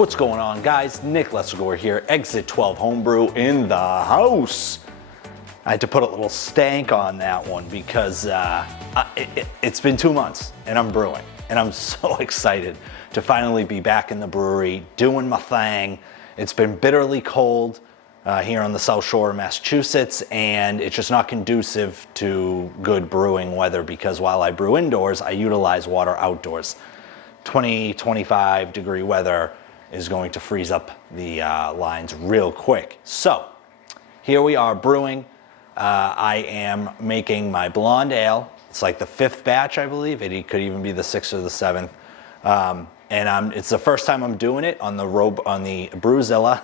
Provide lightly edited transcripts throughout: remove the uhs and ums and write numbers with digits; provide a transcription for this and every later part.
What's going on, guys? Nick Lesegor here, Exit 12 Homebrew in the house. I had to put a little stank on that one because it's been 2 months and I'm brewing, and I'm so excited to finally be back in the brewery doing my thing. It's been bitterly cold here on the South Shore of Massachusetts, and it's just not conducive to good brewing weather because while I brew indoors, I utilize water outdoors. 20, 25 degree weather is going to freeze up the lines real quick. So here we are brewing. I am making my blonde ale. It's like the 5th batch, I believe. It could even be the 6th or the 7th. And it's the first time I'm doing it on the Brewzilla,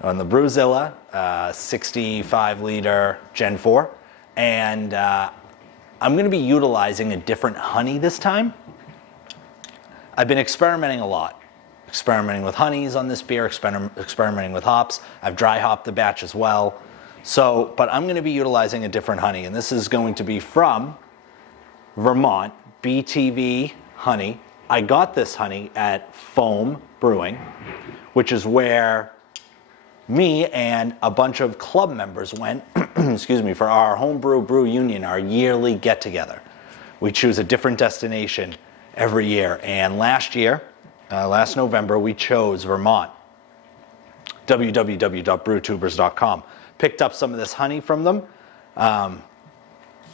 on the Brewzilla 65 liter Gen 4. And I'm going to be utilizing a different honey this time. I've been experimenting a lot. Experimenting with honeys on this beer, experimenting with hops. I've dry hopped the batch as well. So, but I'm going to be utilizing a different honey, and this is going to be from Vermont, BTV honey. I got this honey at Foam Brewing, which is where me and a bunch of club members went, excuse me, for our Homebrew Brew Union, our yearly get-together. We choose a different destination every year, and last November, we chose Vermont. www.brewtubers.com. Picked up some of this honey from them.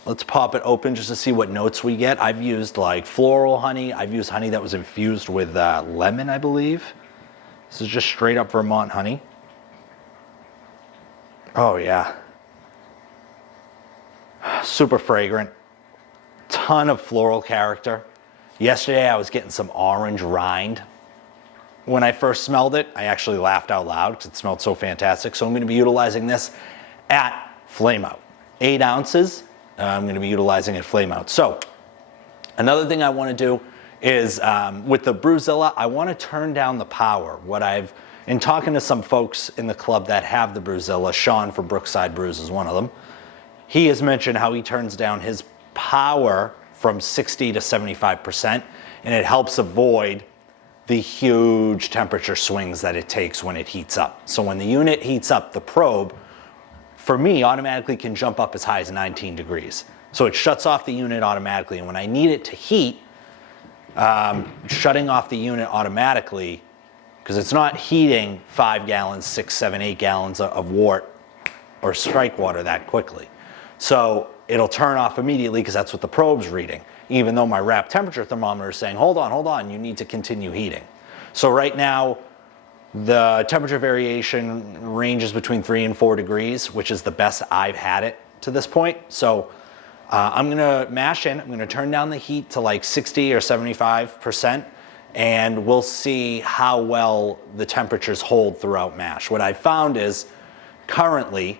Let's pop it open just to see what notes we get. I've used like floral honey. I've used honey that was infused with lemon, I believe. This is just straight up Vermont honey. Oh yeah. Super fragrant. Ton of floral character. Yesterday I was getting some orange rind. When I first smelled it, I actually laughed out loud because it smelled so fantastic. So I'm going to be utilizing this at flame out. 8 ounces, I'm going to be utilizing at flame out. So another thing I want to do is with the Brewzilla, I want to turn down the power. In talking to some folks in the club that have the Brewzilla, Sean from Brookside Brews is one of them. He has mentioned how he turns down his power from 60 to 75%, and it helps avoid the huge temperature swings that it takes when it heats up. So when the unit heats up, the probe, for me, automatically can jump up as high as 19 degrees. So it shuts off the unit automatically, and when I need it to heat, shutting off the unit automatically, because it's not heating 5 gallons, 6, 7, 8 gallons of wort or strike water that quickly. So it'll turn off immediately because that's what the probe's reading, even though my wrap temperature thermometer is saying, hold on, you need to continue heating. So right now, the temperature variation ranges between 3 and 4 degrees, which is the best I've had it to this point. So I'm gonna mash in, I'm gonna turn down the heat to like 60 or 75%, and we'll see how well the temperatures hold throughout mash. What I found is currently,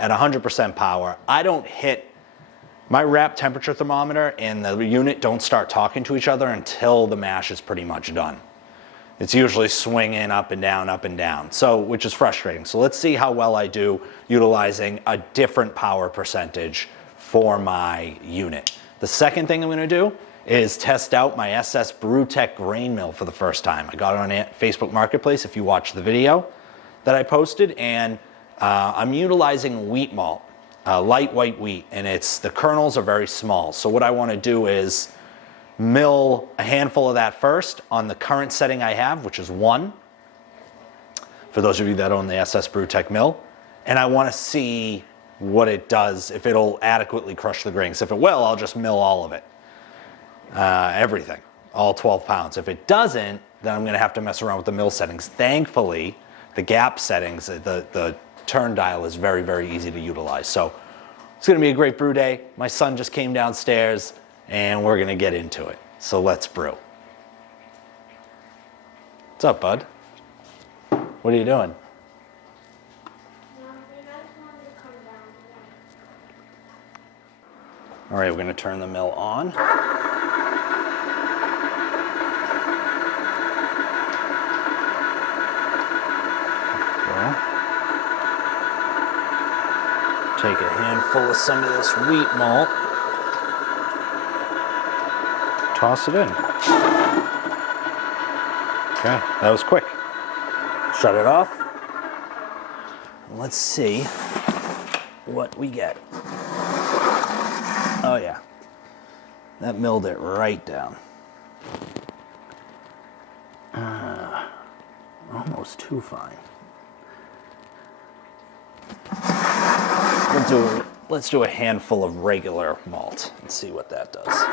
at 100% power, I don't hit my wrap temperature thermometer and the unit don't start talking to each other until the mash is pretty much done. It's usually swinging up and down, so, which is frustrating. So let's see how well I do utilizing a different power percentage for my unit. The second thing I'm gonna do is test out my SS Brewtech grain mill for the first time. I got it on Facebook Marketplace if you watched the video that I posted, and I'm utilizing wheat malt. Light white wheat, and the kernels are very small. So what I want to do is mill a handful of that first on the current setting I have, which is 1, for those of you that own the SS Brewtech mill, and I want to see what it does, if it'll adequately crush the grains. If it will, I'll just mill all of it, everything, all 12 pounds. If it doesn't, then I'm going to have to mess around with the mill settings. Thankfully, the gap settings, the turn dial is very, very easy to utilize. So it's gonna be a great brew day. My son just came downstairs and we're gonna get into it. So let's brew. What's up, bud? What are you doing? All right, we're gonna turn the mill on. Take a handful of some of this wheat malt, toss it in. Okay, that was quick. Shut it off. Let's see what we get. Oh yeah, that milled it right down. Almost too fine. Let's do a handful of regular malt and see what that does.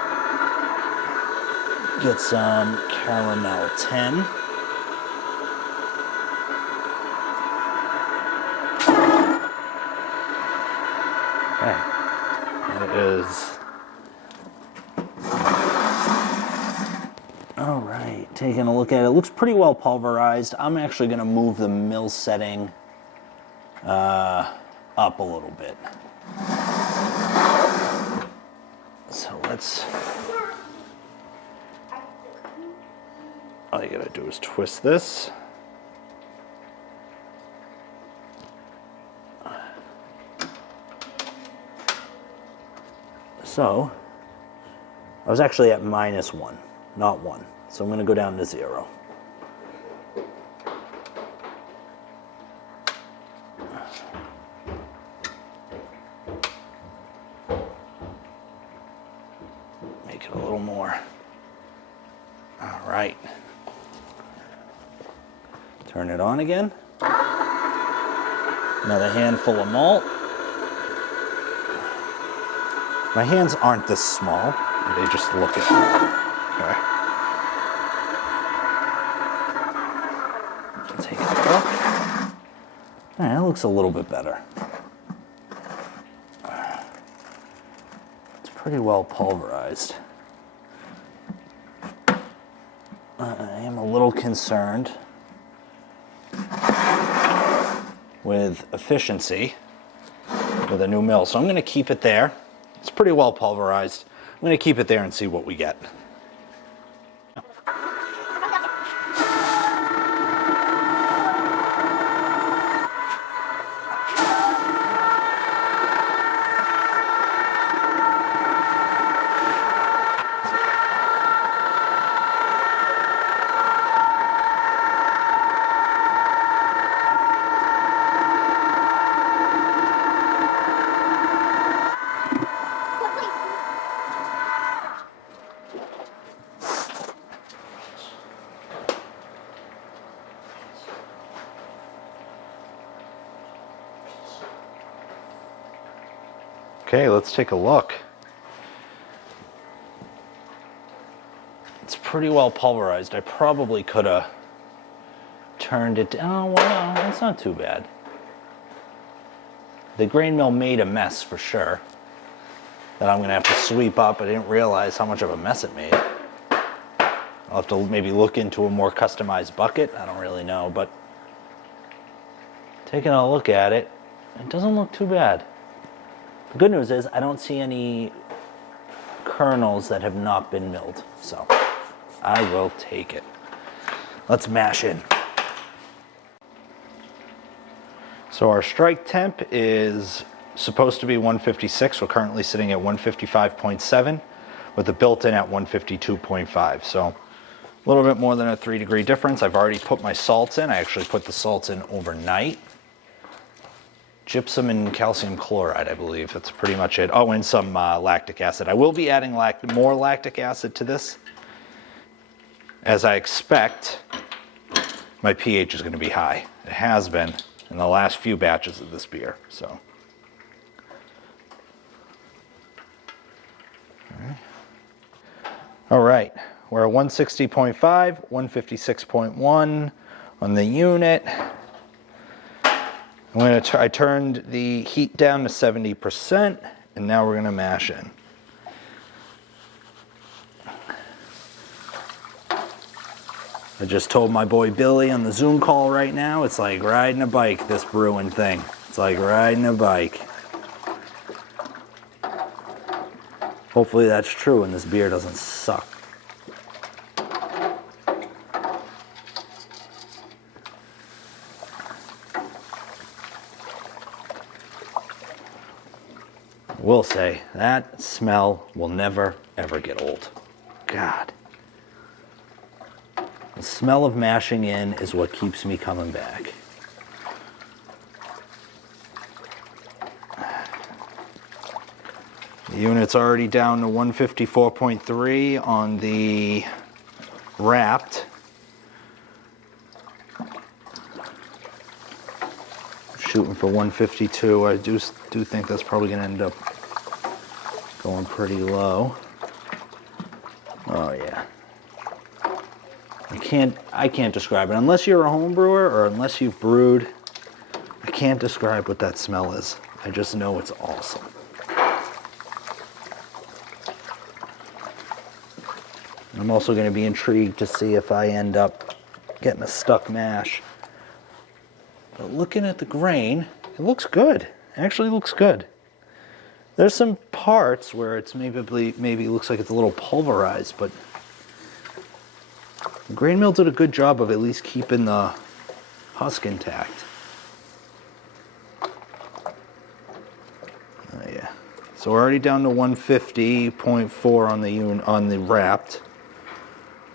Get some caramel 10. Okay, it is. All right, taking a look at it. It looks pretty well pulverized. I'm actually going to move the mill setting up a little bit. So let's. All you gotta do is twist this. So, I was actually at -1, not 1. So I'm going to go down to 0. Make it a little more. All right. Turn it on again. Another handful of malt. My hands aren't this small, they just look it. Okay. Take a look. All right, that looks a little bit better. It's pretty well pulverized. I am a little concerned with efficiency with a new mill, so I'm going to keep it there. It's pretty well pulverized. I'm going to keep it there and see what we get. Okay, let's take a look. It's pretty well pulverized. I probably could have turned it down. Oh, well, no, it's not too bad. The grain mill made a mess for sure that I'm gonna have to sweep up. I didn't realize how much of a mess it made. I'll have to maybe look into a more customized bucket. I don't really know, but taking a look at it, it doesn't look too bad. The good news is I don't see any kernels that have not been milled, so I will take it. Let's mash in. So our strike temp is supposed to be 156. We're currently sitting at 155.7 with the built-in at 152.5. So a little bit more than a 3-degree difference. I've already put my salts in. I actually put the salts in overnight. Gypsum and calcium chloride, I believe. That's pretty much it. Oh, and some lactic acid. I will be adding more lactic acid to this. As I expect, my pH is going to be high. It has been in the last few batches of this beer. So, all right. We're at 160.5, 156.1 on the unit. I turned the heat down to 70%, and now we're going to mash in. I just told my boy Billy on the Zoom call right now, it's like riding a bike, this brewing thing. It's like riding a bike. Hopefully that's true and this beer doesn't suck. Will say that smell will never ever get old. God. The smell of mashing in is what keeps me coming back. The unit's already down to 154.3 on the wrapped. Shooting for 152. I do think that's probably going to end up going pretty low. Oh yeah. I can't describe it unless you're a home brewer or unless you've brewed. I can't describe what that smell is. I just know it's awesome. I'm also going to be intrigued to see if I end up getting a stuck mash. But looking at the grain, it looks good. It actually looks good. There's some parts where it's maybe looks like it's a little pulverized, but the grain mill did a good job of at least keeping the husk intact. Oh yeah. So we're already down to 150.4 on the wrapped.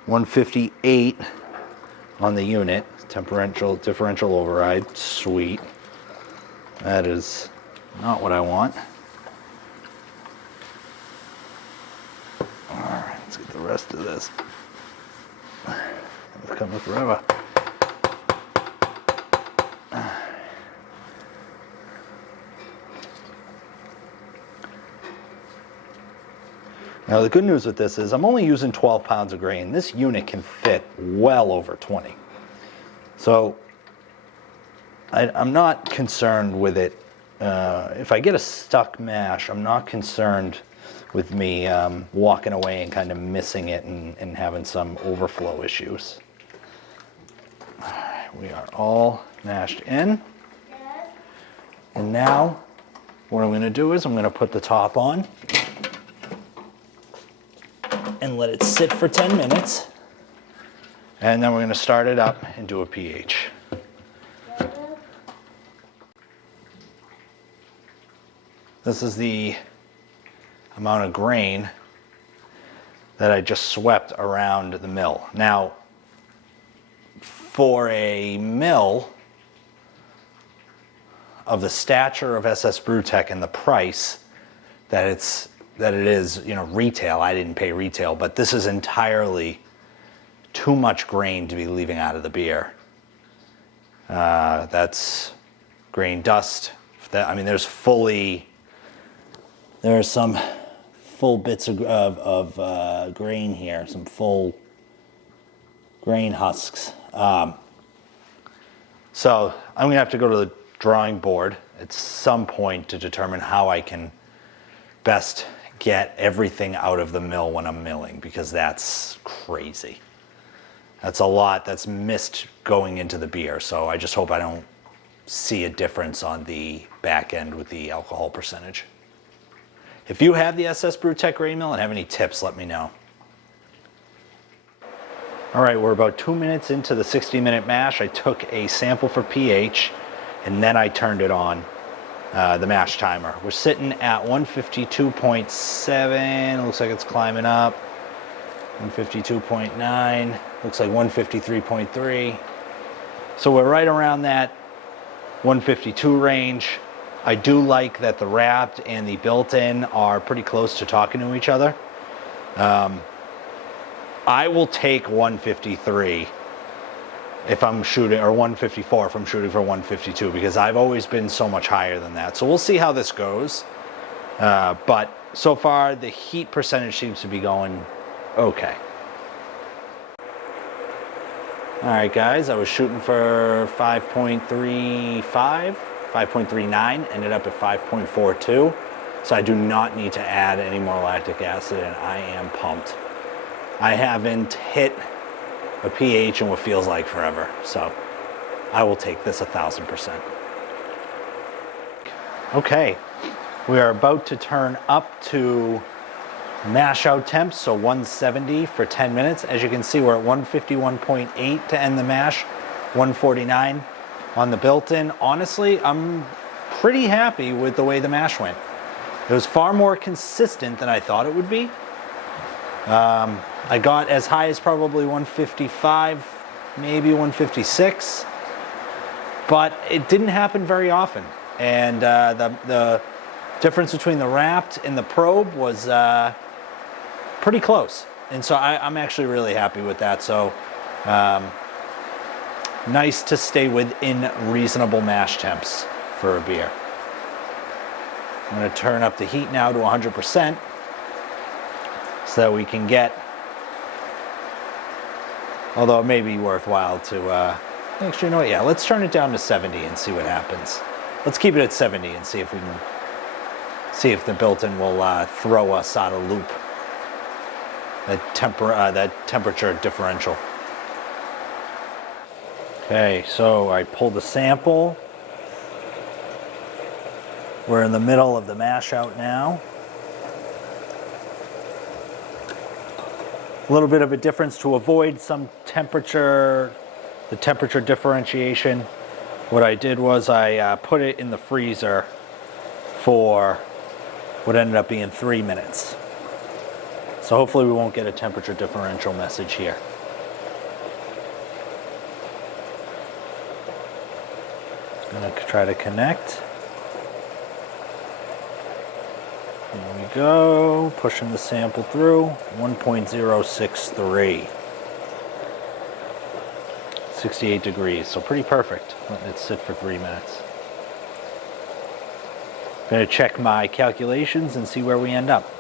158 on the unit. Differential override. Sweet. That is not what I want. Alright, let's get the rest of this. It's coming forever. Now the good news with this is I'm only using 12 pounds of grain. This unit can fit well over 20. So I'm not concerned with it. If I get a stuck mash, I'm not concerned with me walking away and kind of missing it and having some overflow issues. We are all mashed in. And now what I'm going to do is I'm going to put the top on and let it sit for 10 minutes. And then we're going to start it up and do a pH. This is the amount of grain that I just swept around the mill. Now, for a mill of the stature of SS Brewtech and the price that it is, retail. I didn't pay retail, but this is entirely too much grain to be leaving out of the beer. That's grain dust. There are some full bits of grain here, some full grain husks. So I'm gonna have to go to the drawing board at some point to determine how I can best get everything out of the mill when I'm milling, because that's crazy. That's a lot that's missed going into the beer. So I just hope I don't see a difference on the back end with the alcohol percentage. If you have the SS Brewtech grain mill and have any tips, let me know. All right, we're about 2 minutes into the 60-minute mash. I took a sample for pH and then I turned it on, the mash timer. We're sitting at 152.7. Looks like it's climbing up. 152.9. Looks like 153.3. So we're right around that 152 range. I do like that the wrapped and the built-in are pretty close to talking to each other. I will take 153 if I'm shooting, or 154 if I'm shooting for 152, because I've always been so much higher than that. So we'll see how this goes. But so far, the heat percentage seems to be going okay. All right, guys, I was shooting for 5.35, 5.39, ended up at 5.42. So I do not need to add any more lactic acid, and I am pumped. I haven't hit a pH in what feels like forever, so I will take this 1,000%. Okay, we are about to turn up to mash out temps, so 170 for 10 minutes. As you can see, we're at 151.8 to end the mash, 149 on the built-in. Honestly, I'm pretty happy with the way the mash went. It was far more consistent than I thought it would be. I got as high as probably 155 maybe 156. But it didn't happen very often. And the difference between the wrapped and the probe was pretty close. And so I'm actually really happy with that. So nice to stay within reasonable mash temps for a beer. I'm going to turn up the heat now to 100% so that we can get, although it may be worthwhile to, actually, you know what, yeah, let's turn it down to 70 and see what happens. Let's keep it at 70 and see if we can, see if the built-in will throw us out of loop. That temperature differential. Okay, so I pulled the sample. We're in the middle of the mash out now. A little bit of a difference to avoid some temperature, the temperature differentiation. What I did was I put it in the freezer for what ended up being 3 minutes. So hopefully we won't get a temperature differential message here. I'm going to try to connect. There we go, pushing the sample through, 1.063. 68 degrees, so pretty perfect. Letting it sit for 3 minutes. I'm going to check my calculations and see where we end up.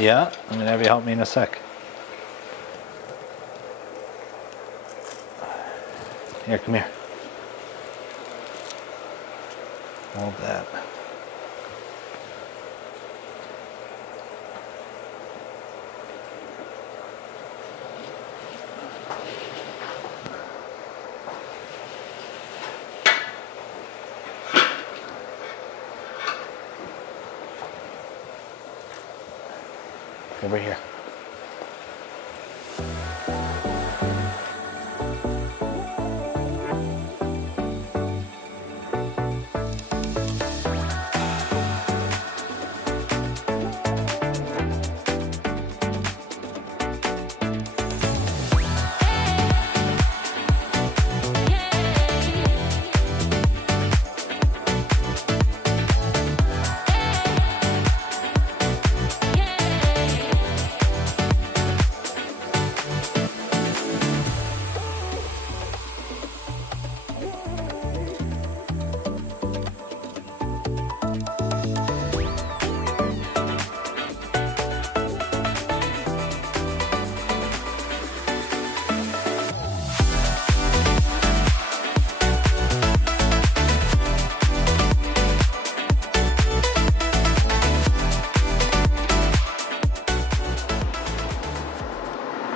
Yeah, I'm going to have you help me in a sec. Here, come here. Hold that. Over here.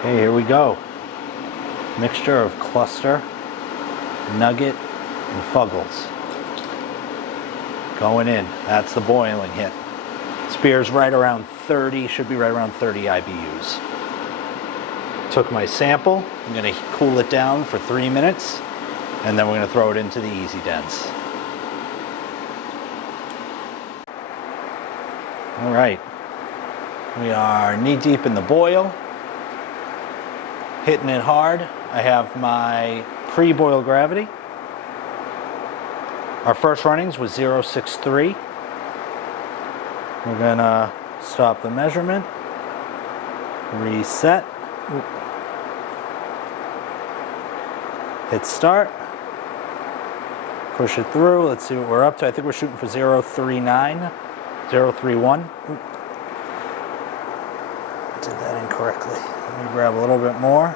Okay, here we go. Mixture of cluster, nugget, and fuggles. Going in. That's the boiling hit. This beer's right around 30, should be right around 30 IBUs. Took my sample. I'm going to cool it down for 3 minutes, and then we're going to throw it into the easy dents. All right. We are knee deep in the boil. Hitting it hard. I have my pre-boil gravity. Our first runnings was 0.63. We're gonna stop the measurement, reset, hit start, push it through. Let's see what we're up to. I think we're shooting for 0.39, 0.31. Did that incorrectly. Let me grab a little bit more.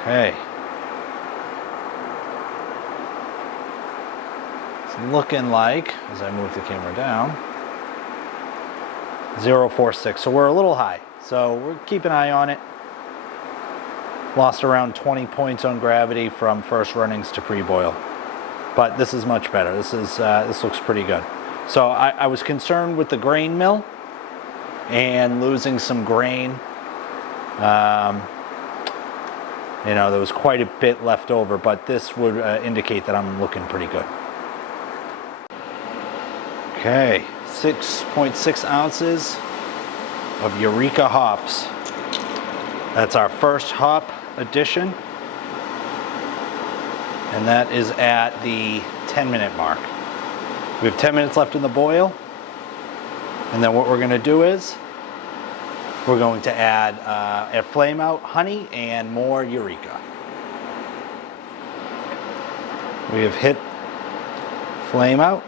Okay. It's looking like, as I move the camera down, 0.46. So we're a little high. So we'll keep an eye on it. Lost around 20 points on gravity from first runnings to pre-boil. But this is much better. This looks pretty good. So I was concerned with the grain mill and losing some grain. You know, there was quite a bit left over, but this would indicate that I'm looking pretty good. Okay, 6.6 ounces of Eureka hops. That's our first hop addition. And that is at the 10-minute mark. We have 10 minutes left in the boil. And then what we're going to do is we're going to add at flame out honey and more Eureka. We have hit flame out.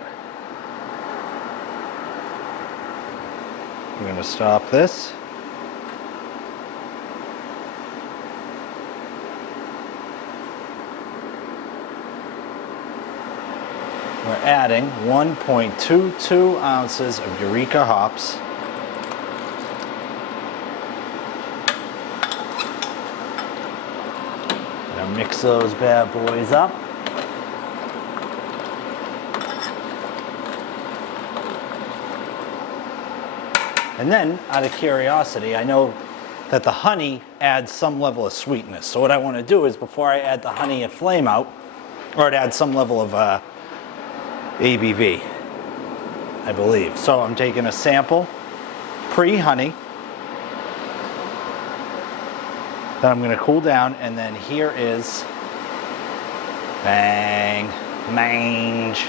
We're going to stop this. We're adding 1.22 ounces of Eureka hops. Gonna mix those bad boys up. And then, out of curiosity, I know that the honey adds some level of sweetness. So what I want to do is, before I add the honey at flame out, or it adds some level of ABV, I believe. So I'm taking a sample, pre-honey, that I'm going to cool down, and then here is, bang, mange,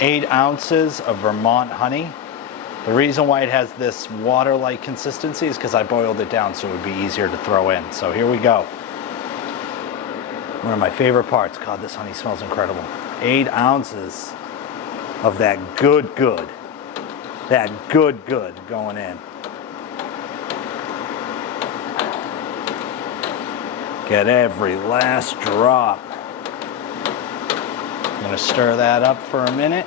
8 ounces of Vermont honey. The reason why it has this water-like consistency is because I boiled it down so it would be easier to throw in. So here we go. One of my favorite parts. God, this honey smells incredible. 8 ounces of that good. That good going in. Get every last drop. I'm gonna stir that up for a minute.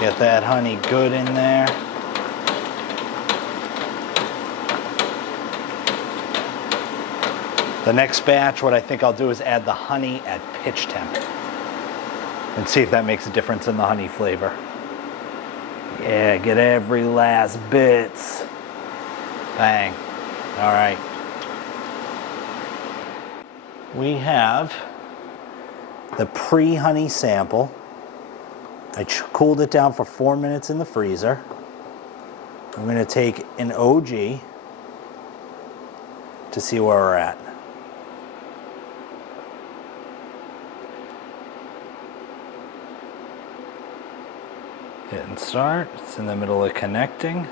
Get that honey good in there. The next batch, what I think I'll do is add the honey at pitch temp and see if that makes a difference in the honey flavor. Yeah, get every last bits. Bang. All right. We have the pre-honey sample. I cooled it down for 4 minutes in the freezer. I'm going to take an OG to see where we're at. Hitting start. It's in the middle of connecting.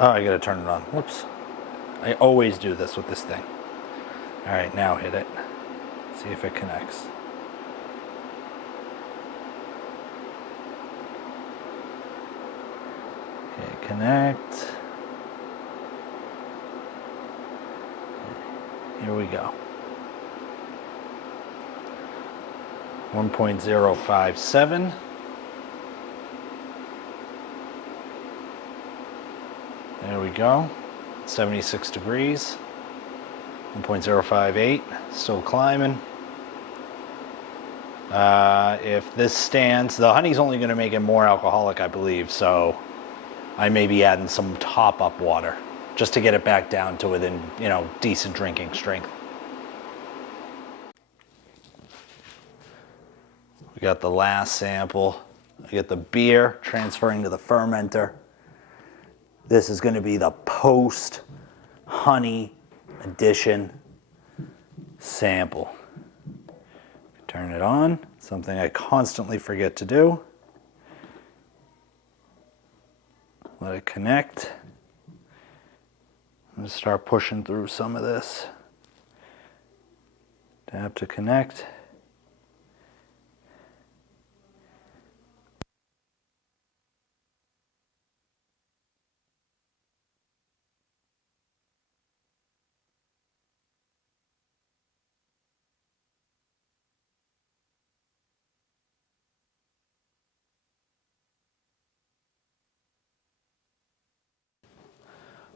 Oh, I gotta turn it on. Whoops. I always do this with this thing. All right, now hit it. See if it connects. Okay, connect. Here we go. 1.057. There we go. 76 degrees. 1.058. Still climbing. If this stands, the honey's only going to make it more alcoholic, I believe, so I may be adding some top-up water just to get it back down to within, decent drinking strength. We got the last sample. I get the beer transferring to the fermenter. This is going to be the post-honey addition sample. Turn it on, something I constantly forget to do. Let it connect. I'm going to start pushing through some of this. Tap to connect.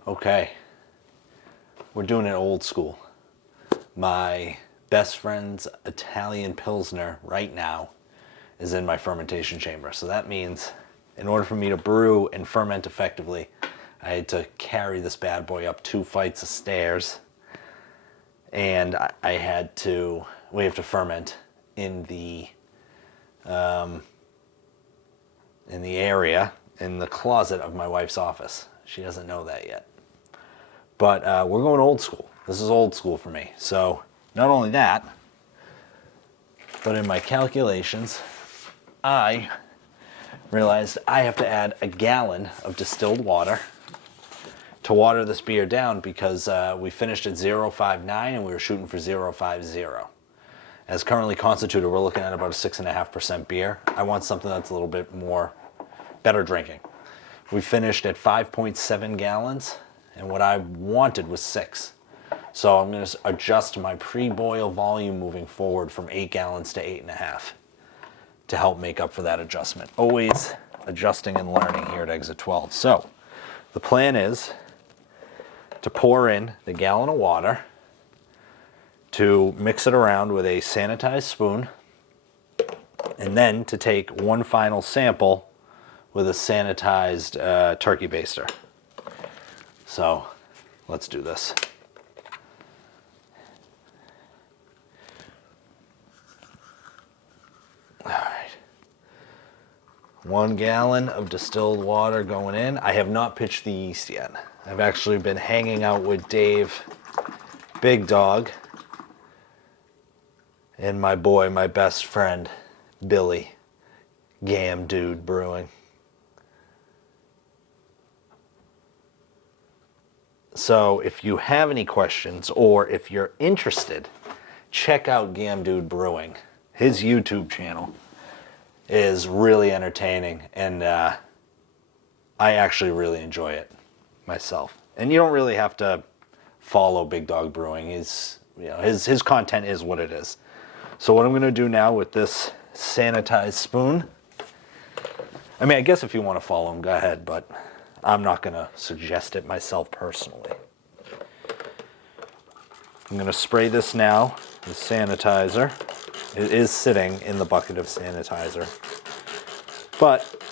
Okay, we're doing it old school. My best friend's Italian Pilsner right now is in my fermentation chamber. So that means in order for me to brew and ferment effectively, I had to carry this bad boy up 2 flights of stairs. And we have to ferment in the area, in the closet of my wife's office. She doesn't know that yet. But we're going old school. This is old school for me. So not only that, but in my calculations, I realized I have to add a gallon of distilled water to water this beer down, because we finished at 0.59 and we were shooting for 0.50. As currently constituted, we're looking at about a 6.5% beer. I want something that's a little bit more better drinking. We finished at 5.7 gallons, and what I wanted was 6. So I'm going to adjust my pre-boil volume moving forward from 8 gallons to 8.5 to help make up for that adjustment. Always adjusting and learning here at Exit 12. So the plan is to pour in the gallon of water, to mix it around with a sanitized spoon, and then to take one final sample with a sanitized turkey baster. So let's do this. All right. 1 gallon of distilled water going in. I have not pitched the yeast yet. I've actually been hanging out with Dave, Big Dog, and my boy, my best friend, Billy, Gam Dude Brewing. So if you have any questions, or if you're interested, check out Gam Dude Brewing. His YouTube channel is really entertaining, and I actually really enjoy it myself. And you don't really have to follow Big Dog Brewing. His content is what it is. So what I'm going to do now with this sanitized spoon, I mean, I guess if you want to follow him, go ahead, but I'm not going to suggest it myself personally. I'm going to spray this now with sanitizer. It is sitting in the bucket of sanitizer, but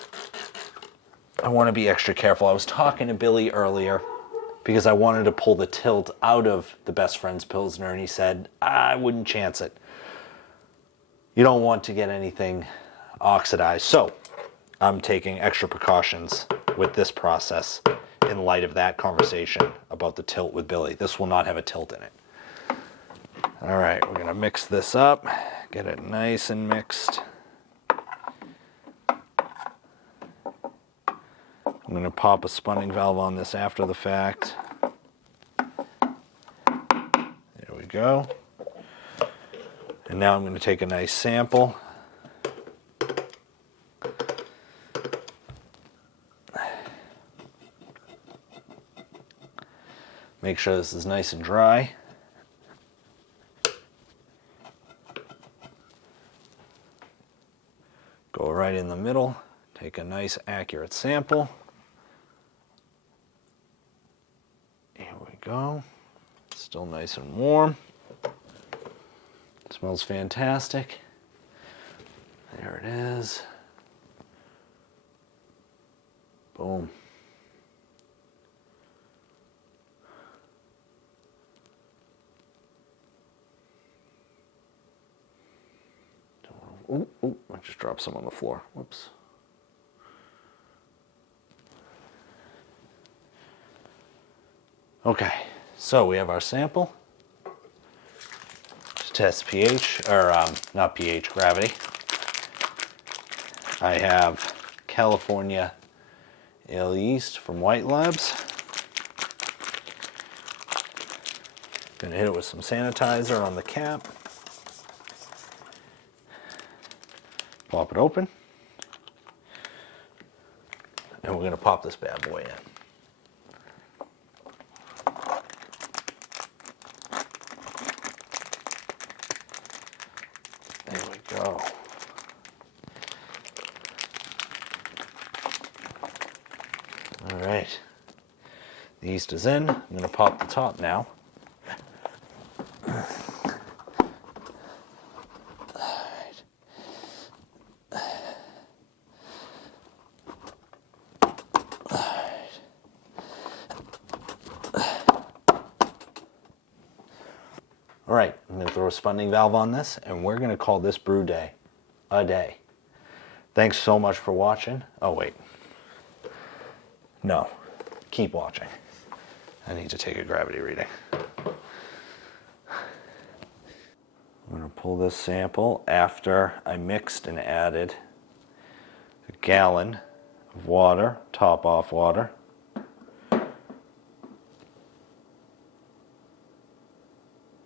I want to be extra careful. I was talking to Billy earlier because I wanted to pull the tilt out of the Best Friend's Pilsner, and he said, I wouldn't chance it. You don't want to get anything oxidized. So I'm taking extra precautions with this process in light of that conversation about the tilt with Billy. This will not have a tilt in it. All right, we're going to mix this up, get it nice and mixed. I'm going to pop a spunning valve on this after the fact. There we go. And now I'm going to take a nice sample. Make sure this is nice and dry. Go right in the middle, take a nice accurate sample. Here we go. Still nice and warm. Smells fantastic. There it is. Boom. Ooh, I just dropped some on the floor. Whoops. Okay, so we have our sample. To test pH, or not pH, gravity. I have California Ale yeast from White Labs. Gonna hit it with some sanitizer on the cap. Pop it open. And we're gonna pop this bad boy in. There we go. All right. The yeast is in. I'm gonna pop the top now. All right, I'm gonna throw a spunding valve on this, and we're gonna call this brew day a day. Thanks so much for watching. Oh wait, no, keep watching. I need to take a gravity reading. I'm gonna pull this sample after I mixed and added a gallon of water, top off water. I'm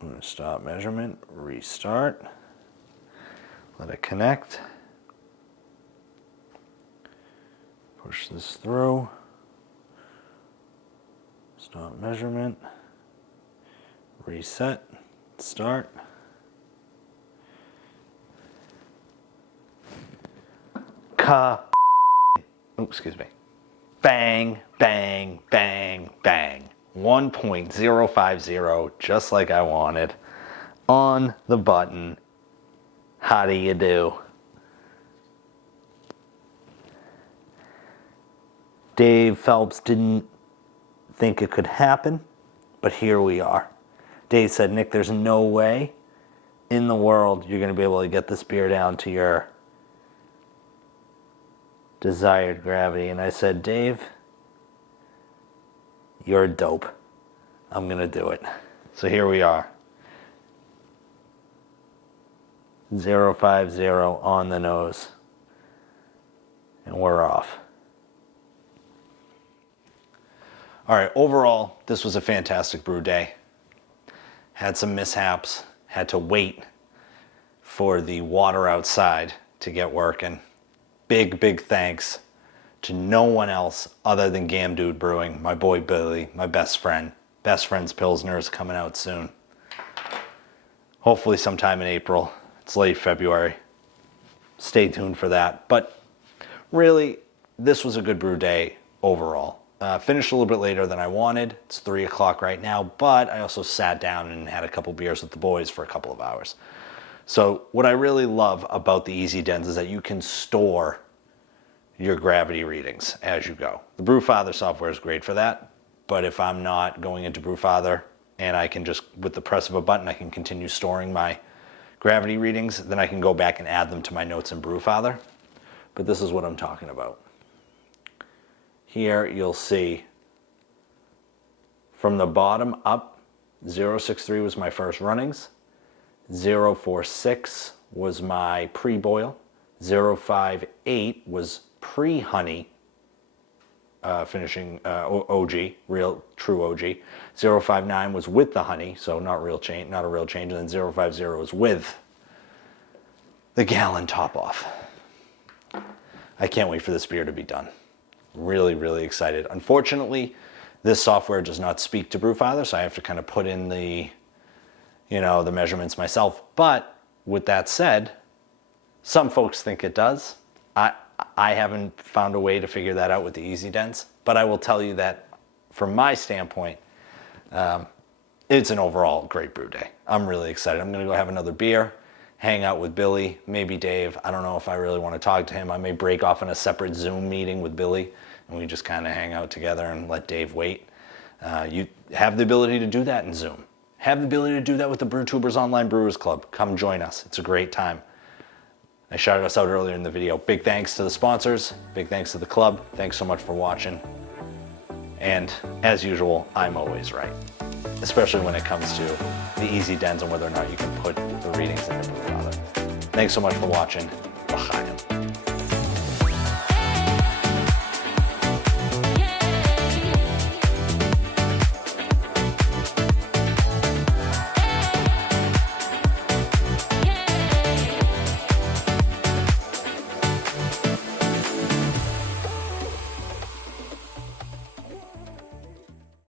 going to stop measurement, restart, let it connect, push this through, stop measurement, reset, start. Excuse me. Bang, bang, bang, bang. 1.050, just like I wanted. On the button. How do you do? Dave Phelps didn't think it could happen, but here we are. Dave said, Nick, there's no way in the world you're going to be able to get this beer down to your desired gravity. And I said, Dave, you're dope. I'm going to do it. So here we are. 050 on the nose. And we're off. All right, overall, this was a fantastic brew day. Had some mishaps. Had to wait for the water outside to get working. Big, big thanks to no one else other than Gamdude Brewing, my boy Billy, my best friend. Best Friends Pilsner is coming out soon. Hopefully sometime in April. It's late February. Stay tuned for that. But really, this was a good brew day overall. Finished a little bit later than I wanted. It's 3 o'clock right now, but I also sat down and had a couple beers with the boys for a couple of hours. So what I really love about the Easy Dens is that you can store your gravity readings as you go. The Brewfather software is great for that, but if I'm not going into Brewfather and I can just, with the press of a button, I can continue storing my gravity readings, then I can go back and add them to my notes in Brewfather. But this is what I'm talking about. Here you'll see from the bottom up, 063 was my first runnings, 046 was my pre-boil, 058 was pre-honey finishing OG, real true OG, 059 was with the honey, so not a real change, and then 050 was with the gallon top off. I can't wait for this beer to be done. Really, really excited. Unfortunately, this software does not speak to Brewfather, so I have to kind of put in the, the measurements myself. But with that said, some folks think it does. I haven't found a way to figure that out with the Easy Dens, but I will tell you that from my standpoint, it's an overall great brew day. I'm really excited. I'm going to go have another beer, hang out with Billy, maybe Dave. I don't know if I really want to talk to him. I may break off in a separate Zoom meeting with Billy, and we just kind of hang out together and let Dave wait. You have the ability to do that in Zoom. Have the ability to do that with the BrewTubers Online Brewers Club. Come join us. It's a great time. I shouted us out earlier in the video. Big thanks to the sponsors. Big thanks to the club. Thanks so much for watching. And as usual, I'm always right, especially when it comes to the Easy Dens and whether or not you can put the readings in the Brewfather. Thanks so much for watching.